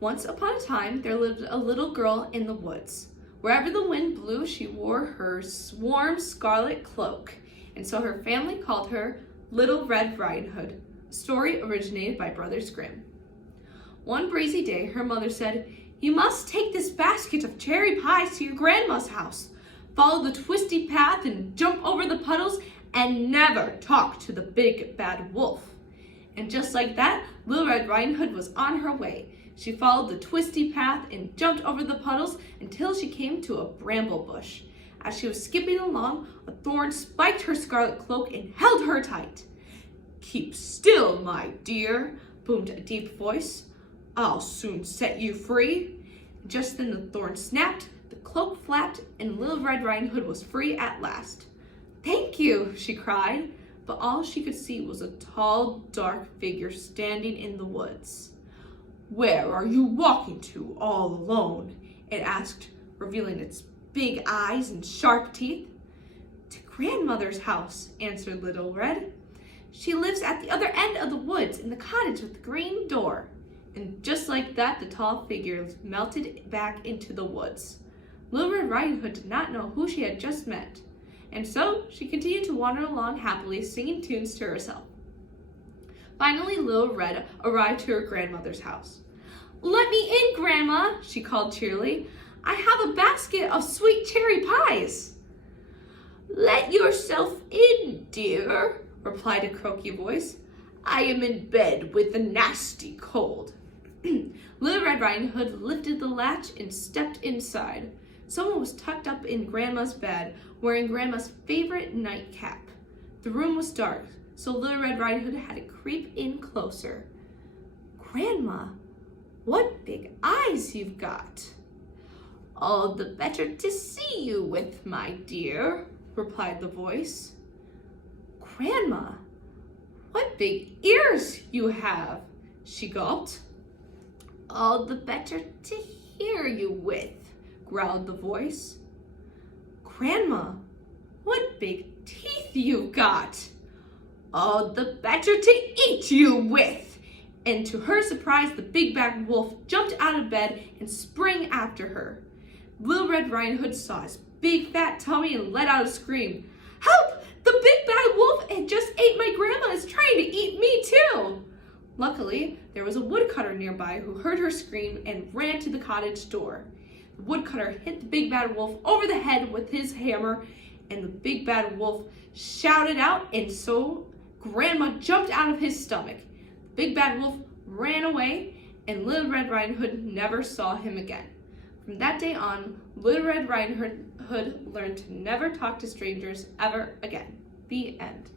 Once upon a time, there lived a little girl in the woods. Wherever the wind blew, she wore her warm scarlet cloak, and so her family called her Little Red Riding Hood. A story originated by Brothers Grimm. One breezy day, her mother said, "You must take this basket of cherry pies to your grandma's house. Follow the twisty path and jump over the puddles and never talk to the big bad wolf." And just like that, Little Red Riding Hood was on her way. She followed the twisty path and jumped over the puddles until she came to a bramble bush. As she was skipping along, a thorn spiked her scarlet cloak and held her tight. "Keep still, my dear," boomed a deep voice. "I'll soon set you free." Just then the thorn snapped, the cloak flapped, and Little Red Riding Hood was free at last. "Thank you," she cried, but all she could see was a tall, dark figure standing in the woods. "Where are you walking to all alone?" it asked, revealing its big eyes and sharp teeth. "To Grandmother's house," answered Little Red. "She lives at the other end of the woods in the cottage with the green door." And just like that, the tall figure melted back into the woods. Little Red Riding Hood did not know who she had just met, and so she continued to wander along happily, singing tunes to herself. Finally, Little Red arrived to her grandmother's house. "Let me in, Grandma," she called cheerily. "I have a basket of sweet cherry pies." "Let yourself in, dear," replied a croaky voice. "I am in bed with a nasty cold." Little Red Riding Hood lifted the latch and stepped inside. Someone was tucked up in Grandma's bed, wearing Grandma's favorite nightcap. The room was dark, so Little Red Riding Hood had to creep in closer. "Grandma, what big eyes you've got." "All the better to see you with, my dear," replied the voice. "Grandma, what big ears you have," she gulped. "All the better to hear you with," growled the voice. "Grandma, what big teeth you've got." "All the better to eat you with." And to her surprise, the big bad wolf jumped out of bed and sprang after her. Little Red Riding Hood saw his big fat tummy and let out a scream. "Help! The big bad wolf had just ate my grandma and is trying to eat me too." Luckily, there was a woodcutter nearby who heard her scream and ran to the cottage door. The woodcutter hit the big bad wolf over the head with his hammer, and the big bad wolf shouted out, and so Grandma jumped out of his stomach. The big bad wolf ran away, and Little Red Riding Hood never saw him again. From that day on, Little Red Riding Hood learned to never talk to strangers ever again. The end.